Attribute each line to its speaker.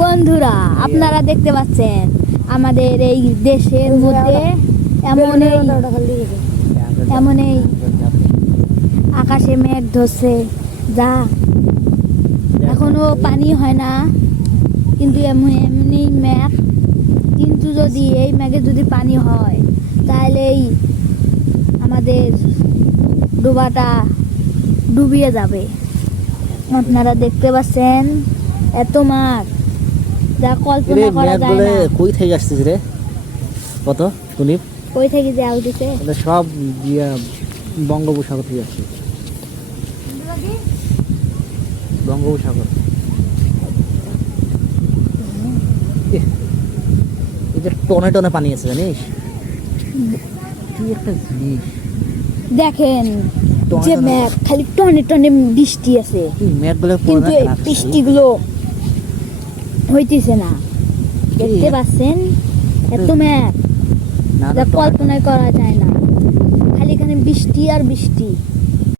Speaker 1: বন্ধুরা, আপনারা দেখতে পাচ্ছেন আমাদের এই দেশের মধ্যে এমন এই এমন এই আকাশে মেঘ ধরছে যা এখনও পানি হয় না, কিন্তু এমন মেঘ। কিন্তু যদি এই মেঘে যদি পানি হয়, তাহলে এই আমাদের ডোবাটা ডুবিয়ে যাবে। আপনারা দেখতে পাচ্ছেন, এত মাছ যা কল্পনা করা যায় না।
Speaker 2: কই থেকে আসতেছে রে? কত? তুলিপ
Speaker 1: কই থেকে যে
Speaker 2: এটা সব ইয়া বঙ্গোপসাগর থেকে আসছে। বঙ্গোপসাগর। যে টনে টনে পানি আছে জানিস? কি একটা জিনিস।
Speaker 1: দেখেন যে ম্যাঘ খালি টনে টনে বৃষ্টি আছে।
Speaker 2: ম্যাপগুলো
Speaker 1: কিন্তু বৃষ্টিগুলো হইতেছে না। দেখতে পাচ্ছেন? এত ম্যাপ। কল্পনায় করা যায় না। খালি এখানে বৃষ্টি আর বৃষ্টি।